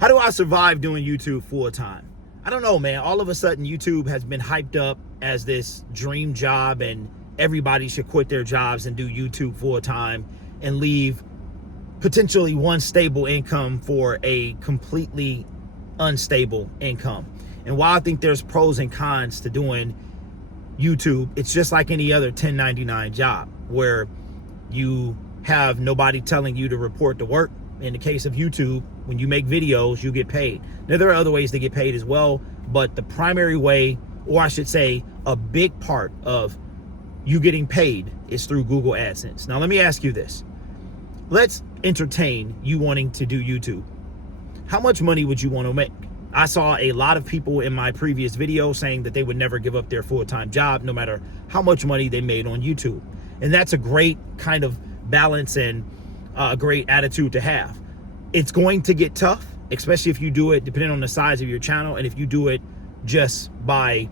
How do I survive doing YouTube full time? I don't know, man. All of a sudden, YouTube has been hyped up as this dream job, and everybody should quit their jobs and do YouTube full time and leave potentially one stable income for a completely unstable income. And while I think there's pros and cons to doing YouTube, it's just like any other 1099 job where you have nobody telling you to report to work. In the case of YouTube, when you make videos, you get paid. Now, there are other ways to get paid as well, but the primary way, or I should say a big part of you getting paid, is through Google AdSense. Now, let me ask you this. Let's entertain you wanting to do YouTube. How much money would you want to make? I saw a lot of people in my previous video saying that they would never give up their full-time job no matter how much money they made on YouTube. And that's a great kind of balance and a great attitude to have. It's going to get tough, especially if you do it depending on the size of your channel, and if you do it just by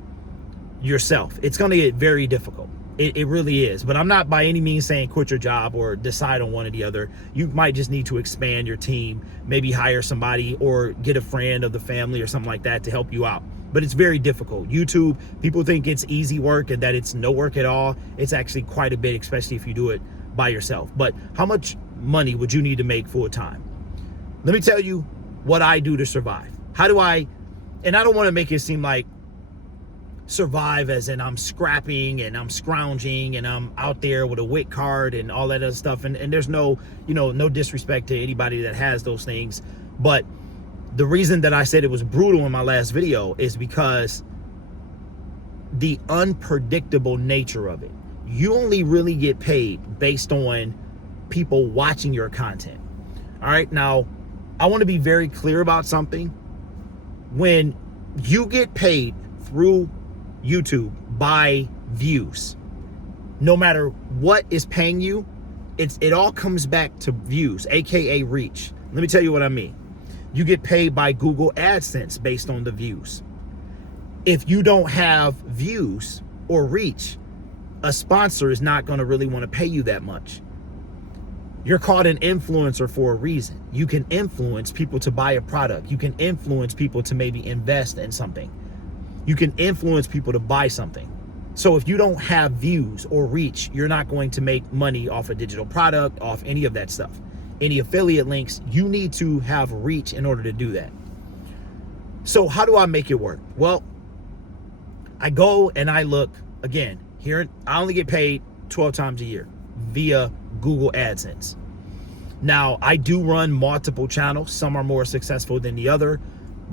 yourself. It's going to get very difficult. It really is. But I'm not by any means saying quit your job or decide on one or the other. You might just need to expand your team, maybe hire somebody or get a friend of the family or something like that to help you out. But it's very difficult. YouTube, people think it's easy work and that it's no work at all. It's actually quite a bit, especially if you do it by yourself. But how much money would you need to make full time? Let me tell you what I do to survive. How do I, and I don't want to make it seem like survive as in I'm scrapping and I'm scrounging and I'm out there with a WIC card and all that other stuff. And there's no, no disrespect to anybody that has those things. But the reason that I said it was brutal in my last video is because the unpredictable nature of it. You only really get paid based on people watching your content. All right. Now, I want to be very clear about something. When you get paid through YouTube by views, no matter what is paying you, it all comes back to views, aka reach. Let me tell you what I mean. You get paid by Google AdSense based on the views. If you don't have views or reach, a sponsor is not going to really want to pay you that much. You're called an influencer for a reason. You can influence people to buy a product. You can influence people to maybe invest in something. You can influence people to buy something. So if you don't have views or reach, you're not going to make money off a digital product, off any of that stuff. Any affiliate links, you need to have reach in order to do that. So how do I make it work? Well, I go and I look, again, here, I only get paid 12 times a year via Google AdSense. Now, I do run multiple channels. Some are more successful than the other.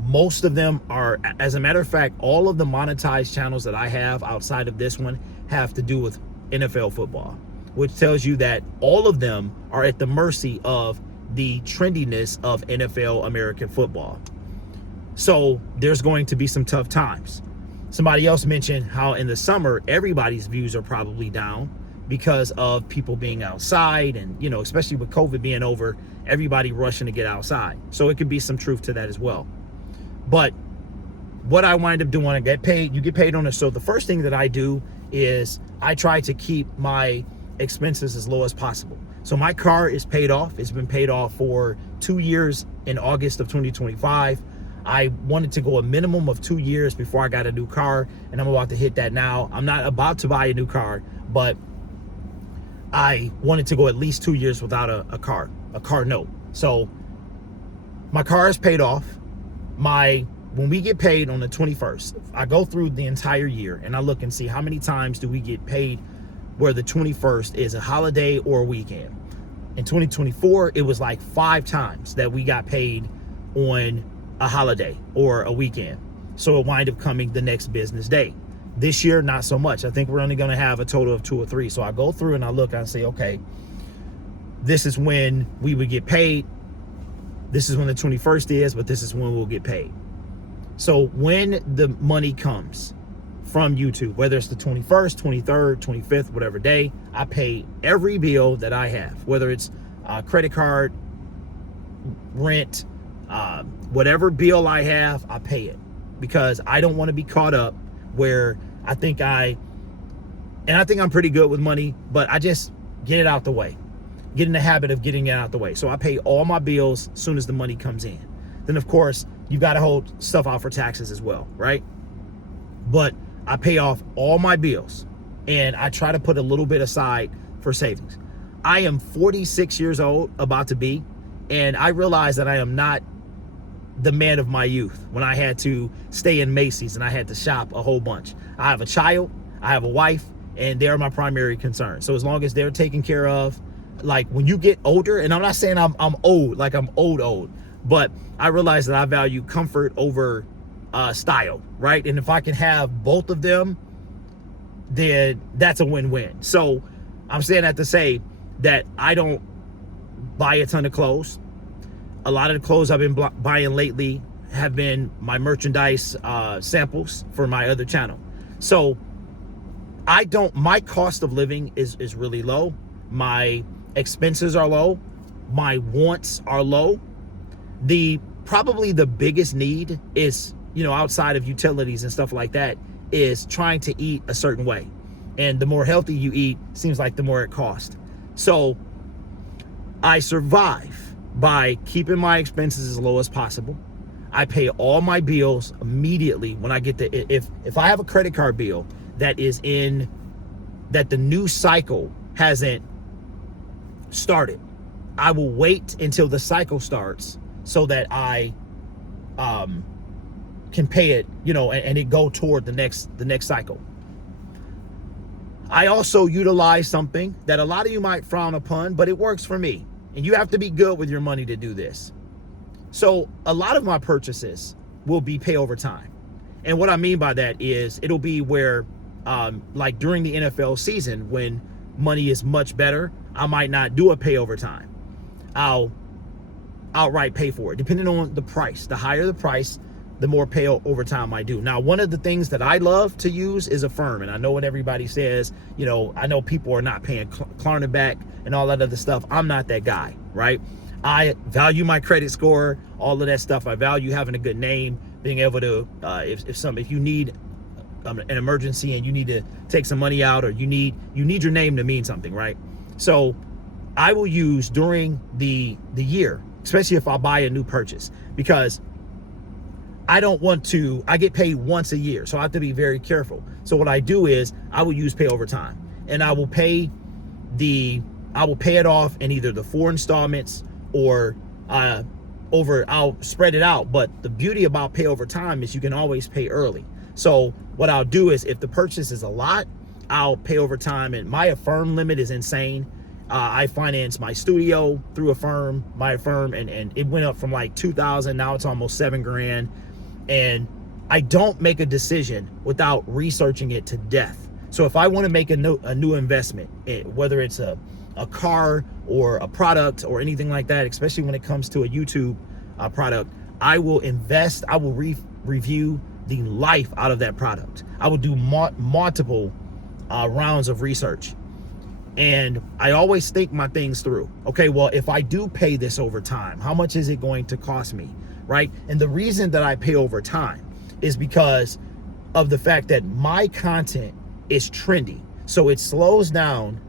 Most of them are, as a matter of fact, all of the monetized channels that I have outside of this one have to do with NFL football, which tells you that all of them are at the mercy of the trendiness of NFL American football. So there's going to be some tough times. Somebody else mentioned how in the summer, everybody's views are probably down because of people being outside and, especially with COVID being over, everybody rushing to get outside. So it could be some truth to that as well. But what I wind up doing, I get paid, you get paid on it. So the first thing that I do is I try to keep my expenses as low as possible. So my car is paid off. It's been paid off for 2 years in August of 2025. I wanted to go a minimum of 2 years before I got a new car, and I'm about to hit that now. I'm not about to buy a new car, but I wanted to go at least 2 years without a car note. So my car is paid off. When we get paid on the 21st, I go through the entire year and I look and see how many times do we get paid where the 21st is a holiday or a weekend. In 2024, it was like 5 times that we got paid on a holiday or a weekend. So it wind up coming the next business day. This year, not so much. I think we're only going to have a total of 2 or 3. So I go through and I look and I say, okay, this is when we would get paid. This is when the 21st is, but this is when we'll get paid. So when the money comes from YouTube, whether it's the 21st, 23rd, 25th, whatever day, I pay every bill that I have, whether it's credit card, rent, whatever bill I have, I pay it, because I don't want to be caught up where I think I'm pretty good with money, but I just get it out the way. Get in the habit of getting it out the way. So I pay all my bills as soon as the money comes in. then of course you got to hold stuff out for taxes as well, right? But I pay off all my bills and I try to put a little bit aside for savings. I am 46 years old, about to be, and I realize that I am not the man of my youth when I had to stay in Macy's and I had to shop a whole bunch. I have a child, I have a wife, and they're my primary concern. So as long as they're taken care of, like when you get older, and I'm not saying I'm old, like I'm old, but I realize that I value comfort over style, right? And if I can have both of them, then that's a win-win. So I'm saying that to say that I don't buy a ton of clothes. A lot of the clothes I've been buying lately have been my merchandise samples for my other channel. So my cost of living is really low. My expenses are low. My wants are low. Probably the biggest need is, outside of utilities and stuff like that, is trying to eat a certain way. And the more healthy you eat, seems like the more it costs. So I survive by keeping my expenses as low as possible. I pay all my bills immediately when I get if I have a credit card bill that the new cycle hasn't started, I will wait until the cycle starts so that I can pay it, and it go toward the next cycle. I also utilize something that a lot of you might frown upon, but it works for me. And you have to be good with your money to do this. So a lot of my purchases will be pay over time. And what I mean by that is it'll be where, like during the NFL season, when money is much better, I might not do a pay over time. I'll outright pay for it, depending on the price. The higher the price, the more pay over time I do. Now, one of the things that I love to use is Affirm. And I know what everybody says, I know people are not paying Klarna back and all that other stuff. I'm not that guy, right? I value my credit score, all of that stuff. I value having a good name, being able to, if you need an emergency and you need to take some money out, or you need your name to mean something, right? So I will use during the year, especially if I buy a new purchase, because I get paid once a year, so I have to be very careful. So what I do is I will use pay over time, and I will pay it off in either the 4 installments or I'll spread it out. But the beauty about pay over time is you can always pay early. So what I'll do is if the purchase is a lot, I'll pay over time, and my Affirm limit is insane. I finance my studio through Affirm, and it went up from like $2,000, now it's almost $7,000. And I don't make a decision without researching it to death. So if I want to make a new investment, whether it's a car or a product or anything like that, especially when it comes to a YouTube product, I will invest. I will review the life out of that product. I will do multiple rounds of research. And I always think my things through. Okay, well, if I do pay this over time, how much is it going to cost me, right? And the reason that I pay over time is because of the fact that my content is trendy. So it slows down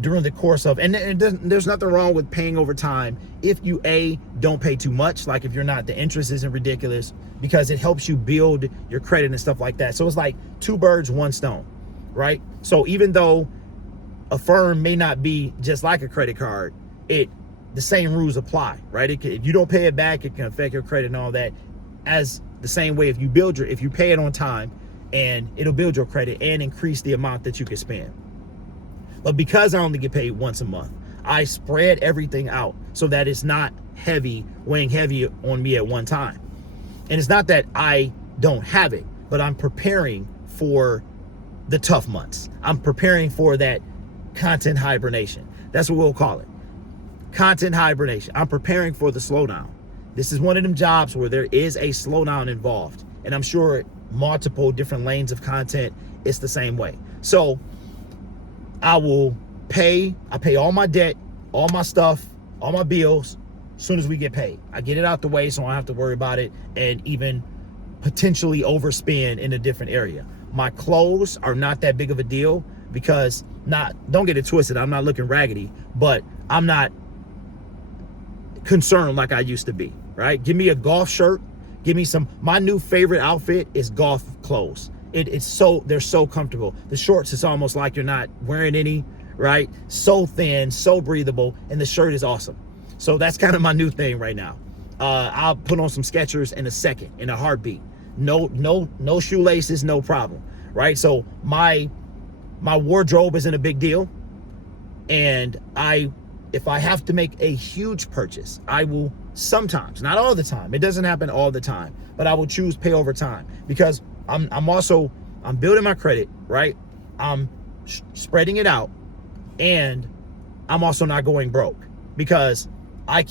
during the course of, and there's nothing wrong with paying over time if you don't pay too much, like if you're not, the interest isn't ridiculous, because it helps you build your credit and stuff like that. So it's like 2 birds, 1 stone, right? So even though Affirm may not be just like a credit card, the same rules apply, right? If you don't pay it back, it can affect your credit and all that. As the same way, if you pay it on time, and it'll build your credit and increase the amount that you can spend. But because I only get paid once a month, I spread everything out so that it's not weighing heavy on me at one time. And it's not that I don't have it, but I'm preparing for the tough months. I'm preparing for that content hibernation. That's what we'll call it. Content hibernation. I'm preparing for the slowdown. This is one of them jobs where there is a slowdown involved. And I'm sure multiple different lanes of content, it's the same way. So I pay all my debt, all my stuff, all my bills as soon as we get paid. I get it out the way so I don't have to worry about it and even potentially overspend in a different area. My clothes are not that big of a deal because don't get it twisted, I'm not looking raggedy, but I'm not concerned like I used to be. right? Give me a golf shirt. Give me some, my new favorite outfit is golf clothes. They're so comfortable. The shorts, it's almost like you're not wearing any, right? So thin, so breathable, and the shirt is awesome. So that's kind of my new thing right now. I'll put on some Skechers in a second, in a heartbeat. No shoelaces, no problem, right? So my wardrobe isn't a big deal. And if I have to make a huge purchase, I will sometimes, not all the time. It doesn't happen all the time, but I will choose pay over time because I'm building my credit, right? I'm spreading it out, and I'm also not going broke because I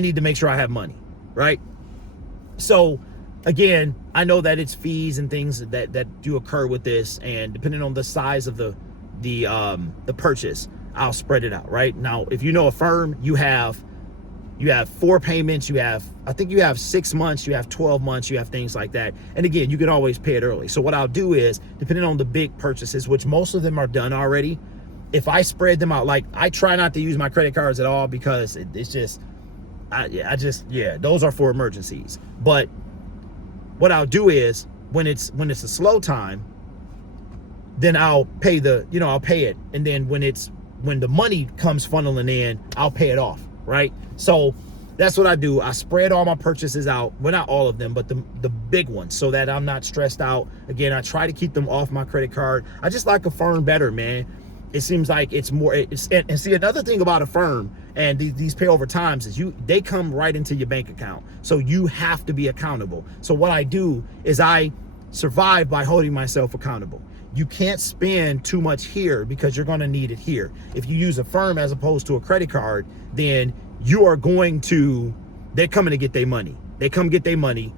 need to make sure I have money, right? So again, I know that it's fees and things that do occur with this, and depending on the size of the purchase, I'll spread it out, right? Now, if you know Affirm, you have 4 payments, I think you have 6 months, you have 12 months, you have things like that. And again, you can always pay it early. So what I'll do is, depending on the big purchases, which most of them are done already, if I spread them out, like I try not to use my credit cards at all because it's just, those are for emergencies. But what I'll do is when it's a slow time, then I'll pay I'll pay it. And then when the money comes funneling in, I'll pay it off, right? So that's what I do. I spread all my purchases out. Well, not all of them, but the big ones, so that I'm not stressed out. Again, I try to keep them off my credit card. I just like Affirm better, man. It seems like it's more, and see, another thing about Affirm and these pay over times is they come right into your bank account. So you have to be accountable. So what I do is I survive by holding myself accountable. You can't spend too much here because you're going to need it here. If you use Affirm as opposed to a credit card, then they're coming to get their money. They come get their money,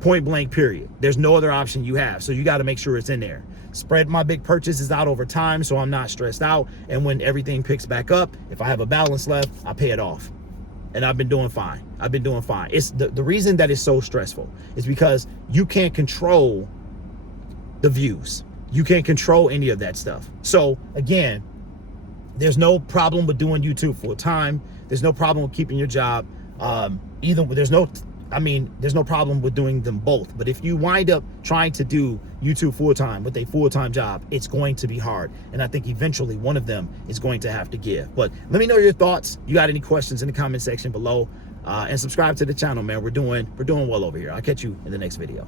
point blank, period. There's no other option you have. So you got to make sure it's in there. Spread my big purchases out over time so I'm not stressed out. And when everything picks back up, if I have a balance left, I pay it off. And I've been doing fine. It's the reason that it's so stressful is because you can't control the views. You can't control any of that stuff. So again, there's no problem with doing YouTube full time. There's no problem with keeping your job. There's no problem with doing them both. But if you wind up trying to do YouTube full time with a full-time job, it's going to be hard. And I think eventually one of them is going to have to give. But let me know your thoughts. You got any questions in the comment section below, and subscribe to the channel, man. We're doing well over here. I'll catch you in the next video.